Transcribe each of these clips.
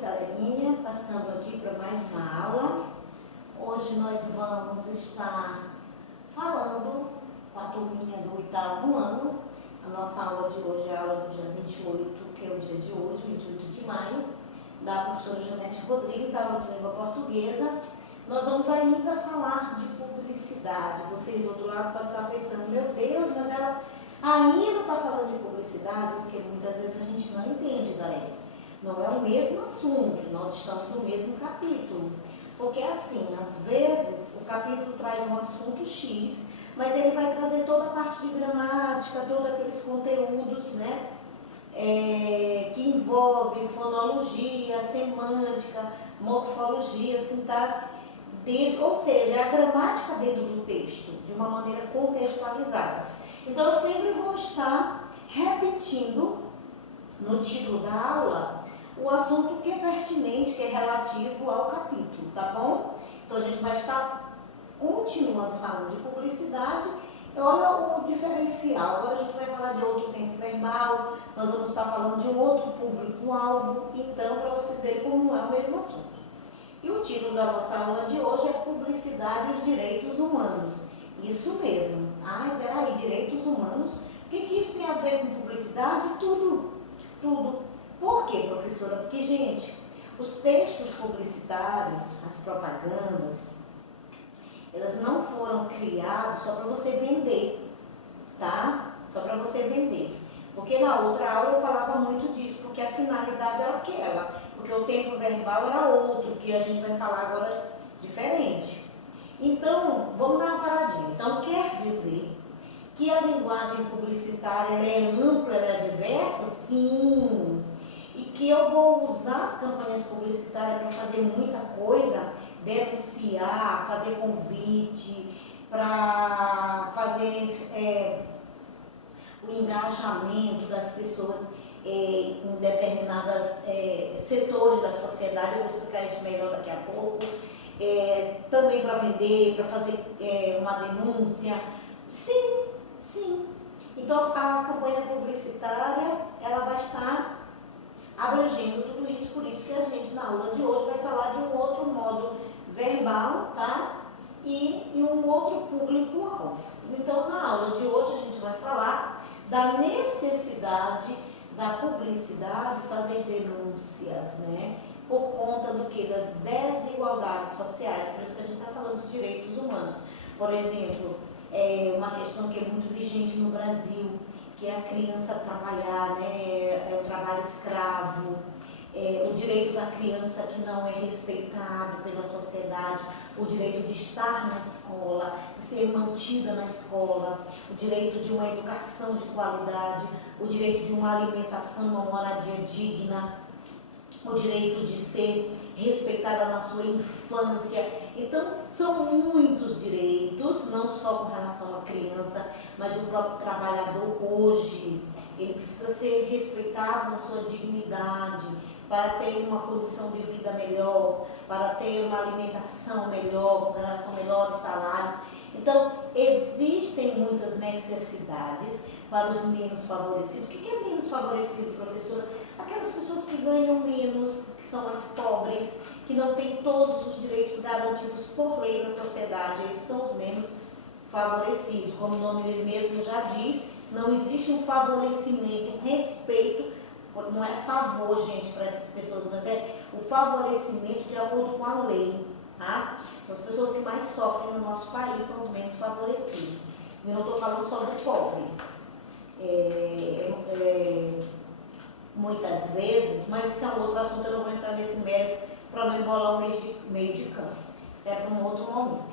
galerinha, passando aqui para mais uma aula. Hoje nós vamos estar falando com a turminha do 8º ano. A nossa aula de hoje é a aula do dia 28, que é o dia de hoje, 28 de maio, da professora Janete Rodrigues, da aula de língua portuguesa. Nós vamos ainda falar de publicidade. Vocês do outro lado podem estar pensando, meu Deus, mas ela ainda está falando de publicidade, porque muitas vezes a gente não entende, galera. Não é o mesmo assunto, nós estamos no mesmo capítulo. Porque assim, às vezes o capítulo traz um assunto X, mas ele vai trazer toda a parte de gramática, todos aqueles conteúdos, né? Que envolve fonologia, semântica, morfologia, sintaxe, dentro, ou seja, a gramática dentro do texto, de uma maneira contextualizada. Então eu sempre vou estar repetindo no título da aula o assunto que é pertinente, que é relativo ao capítulo, tá bom? Então a gente vai estar continuando falando de publicidade. Olha o diferencial, agora a gente vai falar de outro tempo verbal, nós vamos estar falando de um outro público-alvo, então para vocês verem como não é o mesmo assunto. E o título da nossa aula de hoje é Publicidade e os Direitos Humanos. Isso mesmo. Ai, peraí, direitos humanos? O que isso tem a ver com publicidade? Tudo. Por quê, professora? Porque, gente, os textos publicitários, as propagandas, elas não foram criadas só para você vender, tá? Só para você vender. Porque na outra aula eu falava muito disso, porque a finalidade era aquela, porque o tempo verbal era outro, que a gente vai falar agora diferente. Então, vamos dar uma paradinha. Então, quer dizer que a linguagem publicitária ela é ampla, ela é diversa? Sim. E que eu vou usar as campanhas publicitárias para fazer muita coisa, denunciar, fazer convite, para fazer o engajamento das pessoas em determinados setores da sociedade. Eu vou explicar isso melhor daqui a pouco. Também para vender, para fazer uma denúncia. Sim. Então a campanha publicitária ela vai estar abrangendo tudo isso, por isso que a gente na aula de hoje vai falar de um outro modo verbal, tá? E um outro público-alvo. Então na aula de hoje a gente vai falar da necessidade da publicidade fazer denúncias, né? Por conta do que? Das desigualdades sociais, por isso que a gente está falando de direitos humanos. Por exemplo, uma questão que é muito vigente no Brasil, que é a criança trabalhar, né? O trabalho escravo, o direito da criança que não é respeitado pela sociedade, o direito de estar na escola, de ser mantida na escola, o direito de uma educação de qualidade, o direito de uma alimentação, uma moradia digna, o direito de ser respeitada na sua infância. Então, são muitos direitos, não só com relação à criança, mas o próprio trabalhador hoje, ele precisa ser respeitado na sua dignidade, para ter uma condição de vida melhor, para ter uma alimentação melhor, com relação a melhores salários. Então, existem muitas necessidades para os menos favorecidos. O que é menos favorecido, professora? Aquelas pessoas que ganham menos, que são mais pobres, que não têm todos os direitos garantidos por lei na sociedade. Eles são os menos favorecidos. Como o nome dele mesmo já diz, não existe um favorecimento, um respeito. Não é favor, gente, para essas pessoas, mas é o favorecimento de acordo com a lei, tá? Então, as pessoas que mais sofrem no nosso país são os menos favorecidos. Eu não estou falando só do pobre. Muitas vezes, mas isso é um outro assunto, eu não vou entrar nesse mérito para não embolar o meio de campo. Isso é para um outro momento.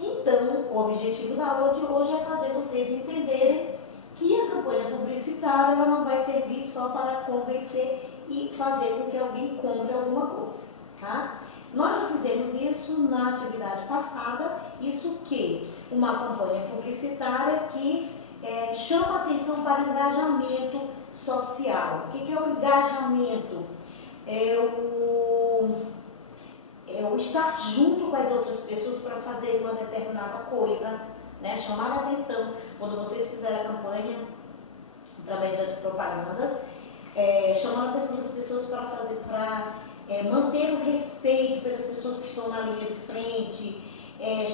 Então, o objetivo da aula de hoje é fazer vocês entenderem que a campanha publicitária ela não vai servir só para convencer e fazer com que alguém compre alguma coisa, tá? Nós já fizemos isso na atividade passada, isso que uma campanha publicitária que chama atenção para o engajamento social. O que é o engajamento? É o estar junto com as outras pessoas para fazer uma determinada coisa, né? Chamar a atenção. Quando vocês fizerem a campanha, através das propagandas, chamando a atenção das pessoas para manter o respeito pelas pessoas que estão na linha de frente,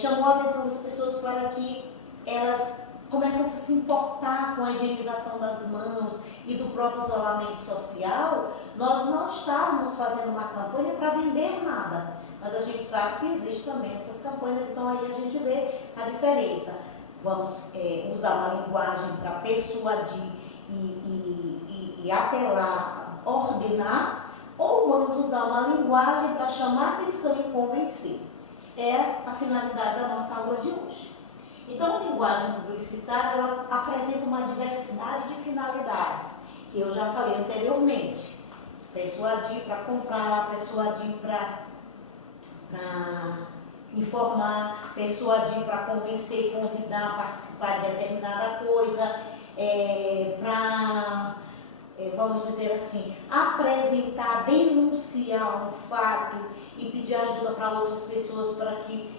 chamou a atenção das pessoas para que elas comecem a se importar com a higienização das mãos e do próprio isolamento social. Nós não estávamos fazendo uma campanha para vender nada, mas a gente sabe que existe também essas campanhas, então aí a gente vê a diferença. Vamos usar uma linguagem para persuadir e apelar, ordenar, ou vamos usar uma linguagem para chamar atenção e convencer. É a finalidade da nossa aula de hoje. Então, a linguagem publicitária, ela apresenta uma diversidade de finalidades, que eu já falei anteriormente. Persuadir para comprar, persuadir para informar, persuadir para convencer e convidar a participar de determinada coisa, para, vamos dizer assim, apresentar, denunciar um fato e pedir ajuda para outras pessoas para que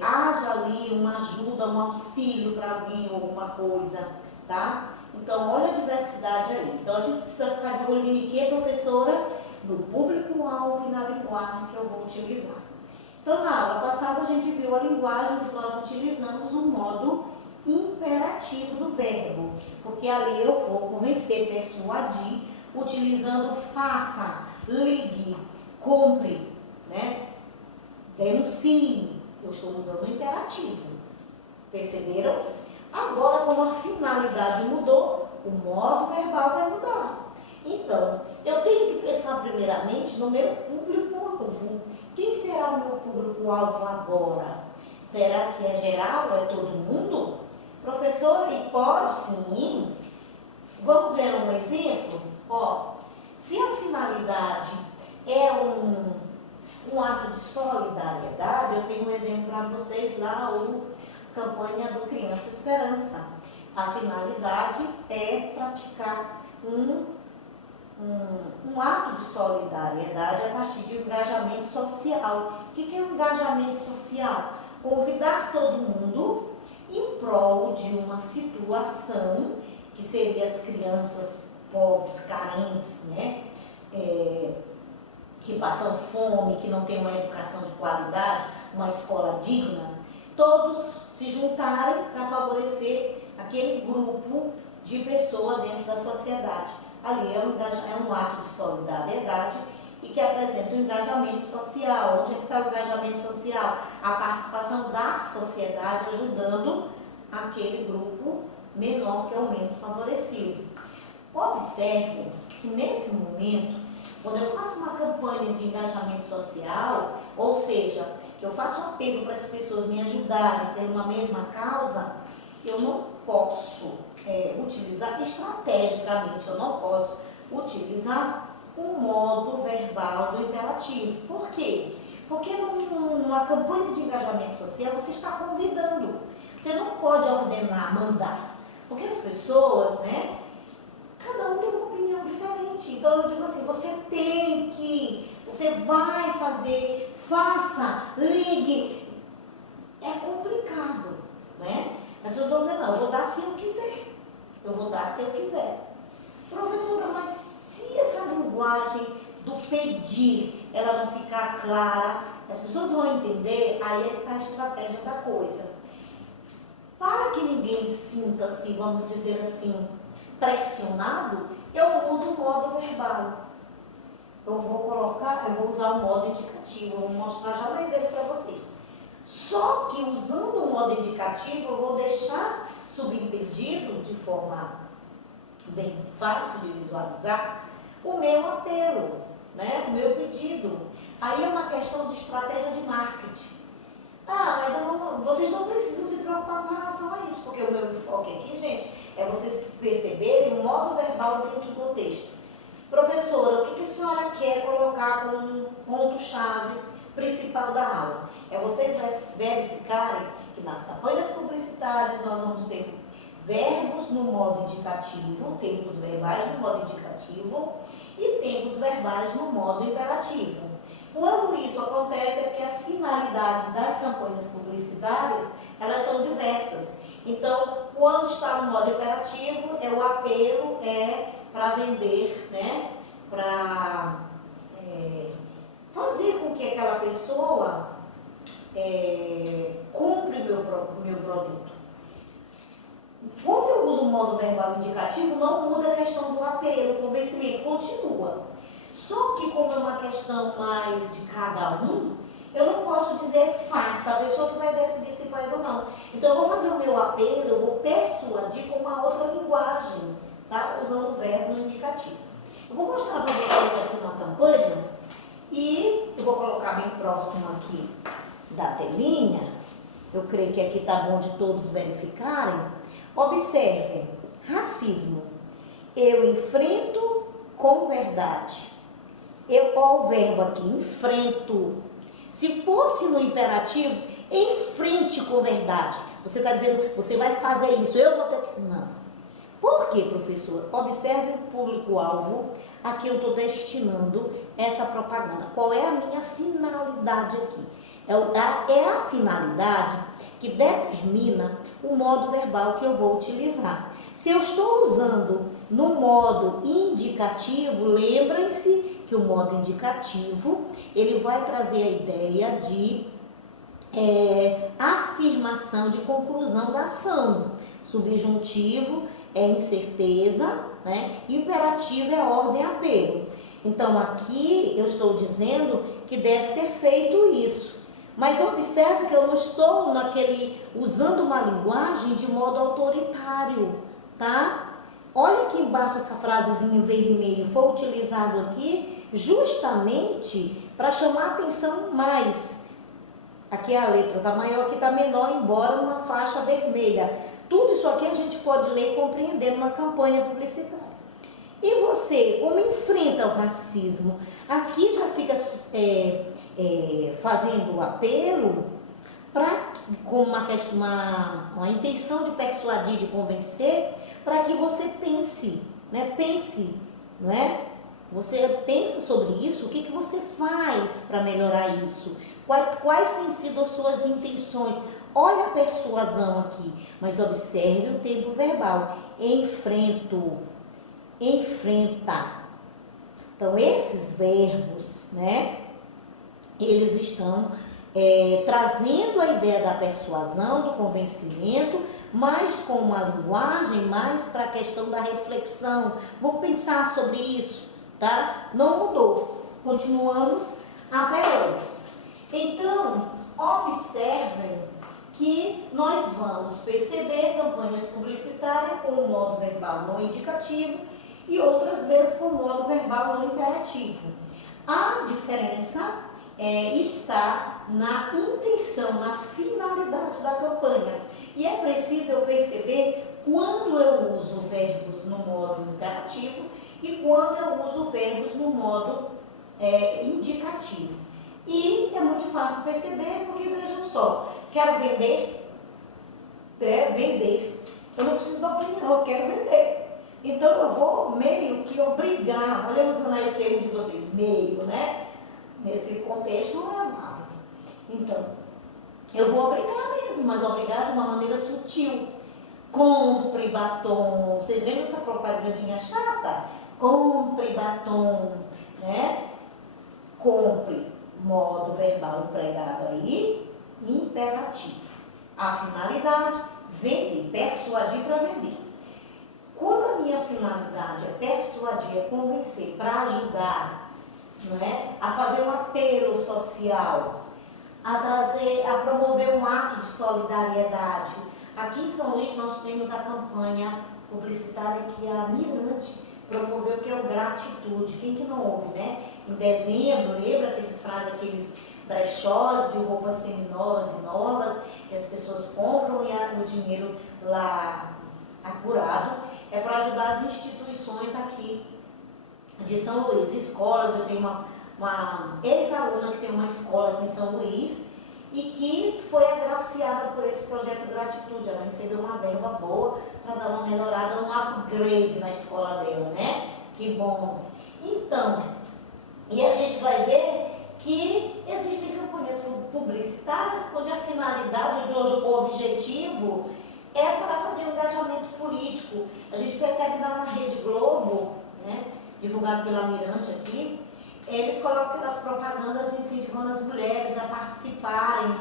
haja ali uma ajuda, um auxílio para alguém ou alguma coisa, tá? Então, olha a diversidade aí. Então, a gente precisa ficar de olho em quê, professora? No público-alvo e na linguagem que eu vou utilizar. Então, na aula passada, a gente viu a linguagem onde nós utilizamos o modo imperativo do verbo, porque ali eu vou convencer, persuadir, utilizando faça, ligue, compre, né? Denuncie. Eu estou usando o imperativo. Perceberam? Agora, como a finalidade mudou, o modo verbal vai mudar. Então, eu tenho que pensar primeiramente no meu público-alvo. Quem será o meu público-alvo agora? Será que é geral? É todo mundo? Professor, e pode sim. Vamos ver um exemplo? Ó, se a finalidade é um ato de solidariedade, eu tenho um exemplo para vocês lá, o campanha do Criança Esperança. A finalidade é praticar um ato de solidariedade a partir de um engajamento social. O que é um engajamento social? Convidar todo mundo em prol de uma situação que seria as crianças pobres, carentes, né? Que passam fome, que não têm uma educação de qualidade, uma escola digna, todos se juntarem para favorecer aquele grupo de pessoas dentro da sociedade. Ali é um ato de solidariedade e que apresenta o engajamento social. Onde é que está o engajamento social? A participação da sociedade ajudando aquele grupo menor, que é o menos favorecido. Observe que nesse momento, quando eu faço uma campanha de engajamento social, ou seja, que eu faço um apelo para as pessoas me ajudarem por uma mesma causa, eu não posso utilizar estrategicamente, eu não posso utilizar o modo verbal do imperativo. Por quê? Porque numa campanha de engajamento social você está convidando. Você não pode ordenar, mandar. Porque as pessoas, né? Cada um tem uma opinião diferente. Então eu digo assim, você tem que, você vai fazer, faça, ligue. É complicado, né? As pessoas vão dizer, não, eu vou dar se eu quiser. Eu vou dar se eu quiser. Professora, mas se essa linguagem do pedir, ela não ficar clara, as pessoas vão entender, aí é que está a estratégia da coisa. Para que ninguém sinta-se, vamos dizer assim, pressionado, eu mudo o modo verbal. Eu vou usar o modo indicativo, eu vou mostrar já mais ele para vocês. Só que usando o modo indicativo, eu vou deixar subentendido, de forma bem fácil de visualizar, o meu apelo, né? O meu pedido. Aí é uma questão de estratégia de marketing. Ah, mas vocês não precisam se preocupar com relação a isso, porque o meu enfoque aqui, gente, é vocês perceberem o modo verbal dentro do texto. Professora, o que a senhora quer colocar como ponto-chave principal da aula? É vocês verificarem que nas campanhas publicitárias nós vamos ter verbos no modo indicativo, tempos verbais no modo indicativo e tempos verbais no modo imperativo. Quando isso acontece é porque as finalidades das campanhas publicitárias, elas são diversas. Então, quando está no modo imperativo, o apelo é para vender, né? Para cumpre meu produto. Quando eu uso o modo verbal indicativo, não muda a questão do apelo, o convencimento continua. Só que como é uma questão mais de cada um, eu não posso dizer faça, a pessoa que vai decidir se faz ou não. Então eu vou fazer o meu apelo, eu vou persuadir com uma outra linguagem, tá? Usando o verbo no indicativo. Eu vou mostrar para vocês aqui uma campanha e eu vou colocar bem próximo aqui da telinha. Eu creio que aqui tá bom de todos verificarem. Observem, racismo. Eu enfrento com verdade. Olha o verbo aqui, enfrento. Se fosse no imperativo, enfrente com verdade. Você está dizendo, você vai fazer isso, eu vou ter que... Não. Por quê, professor? Observe o público-alvo a que eu estou destinando essa propaganda. Qual é a minha finalidade aqui? É a finalidade que determina o modo verbal que eu vou utilizar. Se eu estou usando no modo indicativo, lembrem-se que o modo indicativo, ele vai trazer a ideia de afirmação, de conclusão da ação. Subjuntivo é incerteza, né? Imperativo é ordem e apelo. Então, aqui eu estou dizendo que deve ser feito isso. Mas observe que eu não estou usando uma linguagem de modo autoritário, tá? Olha aqui embaixo essa frasezinha em vermelho, foi utilizado aqui justamente para chamar a atenção mais. Aqui a letra está maior, aqui está menor, embora uma faixa vermelha. Tudo isso aqui a gente pode ler e compreender numa campanha publicitária. E você, como enfrenta o racismo? Aqui já fica fazendo o apelo com uma intenção de persuadir, de convencer, para que você pense, né? Pense, não é? Você pensa sobre isso, o que você faz para melhorar isso? Quais têm sido as suas intenções? Olha a persuasão aqui, mas observe o tempo verbal. Enfrento, enfrenta. Então, esses verbos, né? Eles estão trazendo a ideia da persuasão, do convencimento, mas com uma linguagem mais para a questão da reflexão. Vamos pensar sobre isso, tá? Não mudou. Continuamos apelando. Então, observem que nós vamos perceber campanhas publicitárias com o modo verbal não indicativo e outras vezes com o modo verbal não imperativo. A diferença está na intenção, na finalidade da campanha. E é preciso eu perceber quando eu uso verbos no modo imperativo e quando eu uso verbos no modo indicativo. E é muito fácil perceber porque, vejam só, quero vender, vender. Eu não preciso da opinião, eu quero vender. Então eu vou meio que obrigar, olha usando aí o termo de vocês, meio, né? Nesse contexto não é válido. Então, eu vou obrigar mesmo, mas obrigar de uma maneira sutil. Compre batom. Vocês lembram essa propagandinha chata? Compre batom, né? Compre, modo verbal empregado aí, imperativo. A finalidade, vender, persuadir para vender. Quando a minha finalidade é persuadir, é convencer, para ajudar, não é? A fazer um apelo social, a promover um ato de solidariedade. Aqui em São Luís nós temos a campanha publicitária que a Mirante promoveu, que é o Gratitude. Quem que não ouve, né? Em dezembro, lembra que eles fazem aqueles brechós de roupas seminovas e novas, que as pessoas compram e o dinheiro lá apurado é para ajudar as instituições aqui de São Luís, escolas. Eu tenho uma ex-aluna que tem uma escola aqui em São Luís e que foi agraciada por esse projeto Gratitude. Ela recebeu uma verba boa para dar uma melhorada, um upgrade na escola dela, né? Que bom! Então, e a gente vai ver que existem campanhas publicitárias onde a finalidade, onde o objetivo é para fazer um engajamento político. A gente percebe lá na Rede Globo, né? Divulgado pela Mirante aqui, eles colocam as propagandas incentivando as mulheres a participarem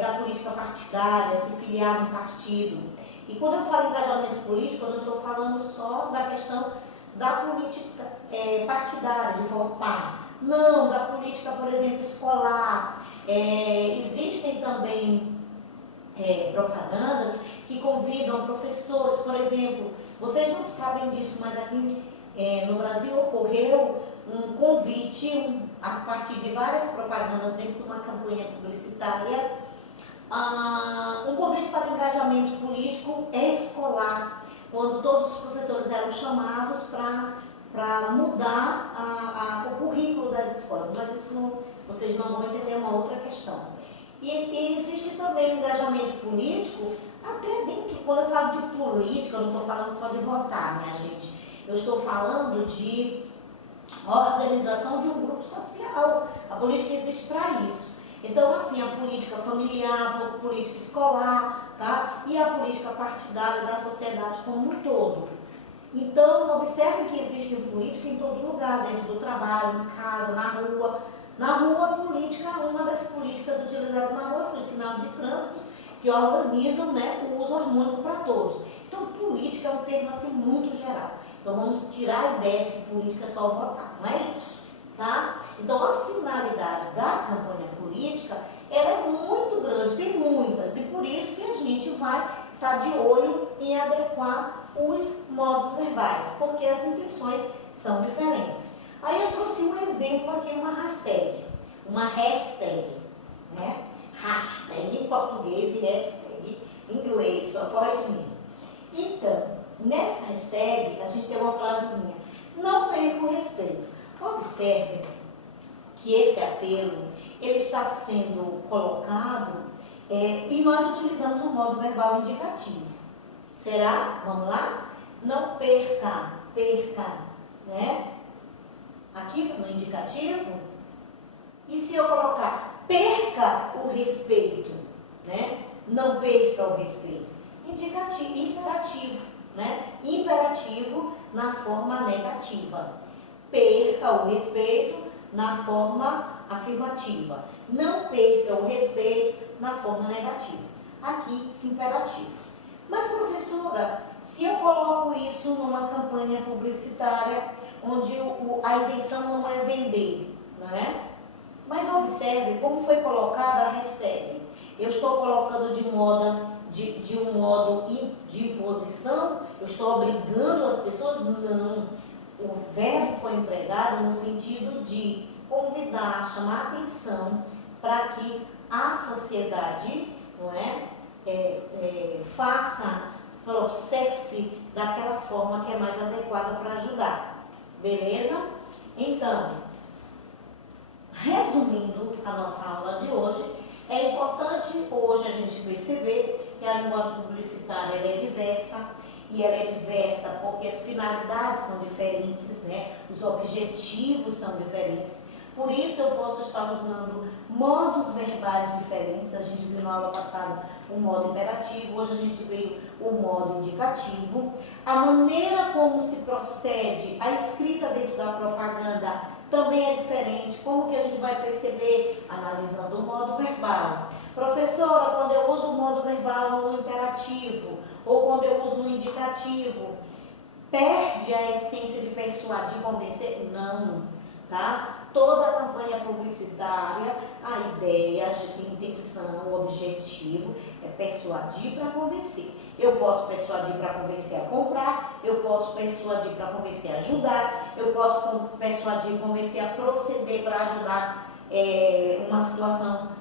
da política partidária, se filiar no partido. E quando eu falo engajamento político, eu não estou falando só da questão da política partidária, de votar. Não, da política, por exemplo, escolar. Existem também propagandas que convidam professores, por exemplo, vocês não sabem disso, mas aqui no Brasil ocorreu um convite, a partir de várias propagandas dentro de uma campanha publicitária, um convite para engajamento político escolar, quando todos os professores eram chamados para mudar o currículo das escolas, mas isso não, vocês não vão entender, é uma outra questão. E existe também o engajamento político, até dentro, quando eu falo de política, eu não estou falando só de votar, minha gente, eu estou falando de organização de um grupo social. A política existe para isso. Então, assim, a política familiar, a política escolar, tá? E a política partidária da sociedade como um todo. Então, observe que existe política em todo lugar, dentro do trabalho, em casa, na rua. Na rua, a política, uma das políticas utilizadas na rua são os sinais de trânsito que organizam, né, o uso harmônico para todos. Então, política é um termo assim muito geral. Então, vamos tirar a ideia de que política é só votar, não é isso, tá? Então, a finalidade da campanha política, ela é muito grande, tem muitas, e por isso que a gente vai estar de olho em adequar os modos verbais, porque as intenções são diferentes. Aí eu trouxe um exemplo aqui, uma hashtag, né? Hashtag em português e hashtag em inglês, só corrigindo. Então, nessa hashtag, a gente tem uma frasezinha: não perca o respeito. Observe que esse apelo, ele está sendo colocado e nós utilizamos um modo verbal indicativo. Será? Vamos lá? Não perca, né? Aqui no indicativo. E se eu colocar perca o respeito, né? Não perca o respeito. Indicativo, imperativo, né? Imperativo na forma negativa. Perca o respeito na forma afirmativa. Não perca o respeito na forma negativa. Aqui, imperativo. Mas, professora, se eu coloco isso numa campanha publicitária onde a intenção não é vender, não é? Mas observe como foi colocada a hashtag. Eu estou colocando de um modo de imposição? Eu estou obrigando as pessoas? Não. O verbo foi empregado no sentido de convidar, chamar a atenção para que a sociedade, não é, processe daquela forma que é mais adequada para ajudar. Beleza? Então, resumindo a nossa aula de hoje, é importante hoje a gente perceber que a linguagem publicitária ela é diversa, e ela é diversa porque as finalidades são diferentes, né? Os objetivos são diferentes. Por isso eu posso estar usando modos verbais diferentes. A gente viu na aula passada o modo imperativo, hoje a gente veio o modo indicativo. A maneira como se procede a escrita dentro da propaganda também é diferente. Como que a gente vai perceber? Analisando o modo verbal. Professora, quando eu uso o modo verbal no imperativo ou quando eu uso no indicativo, perde a essência de persuadir, convencer? Não, tá? Toda a campanha publicitária, a ideia, a intenção, o objetivo é persuadir para convencer. Eu posso persuadir para convencer a comprar, eu posso persuadir para convencer a ajudar, eu posso persuadir e convencer a proceder para ajudar uma situação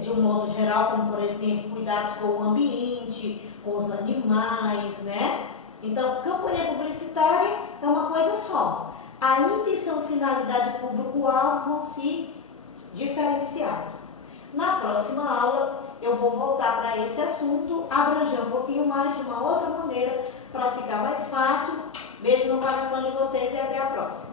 de um modo geral, como por exemplo, cuidados com o ambiente, com os animais, né? Então, campanha publicitária é uma coisa só. A intenção, finalidade, público-alvo vão se diferenciar. Na próxima aula, eu vou voltar para esse assunto, abranger um pouquinho mais de uma outra maneira, para ficar mais fácil. Beijo no coração de vocês e até a próxima.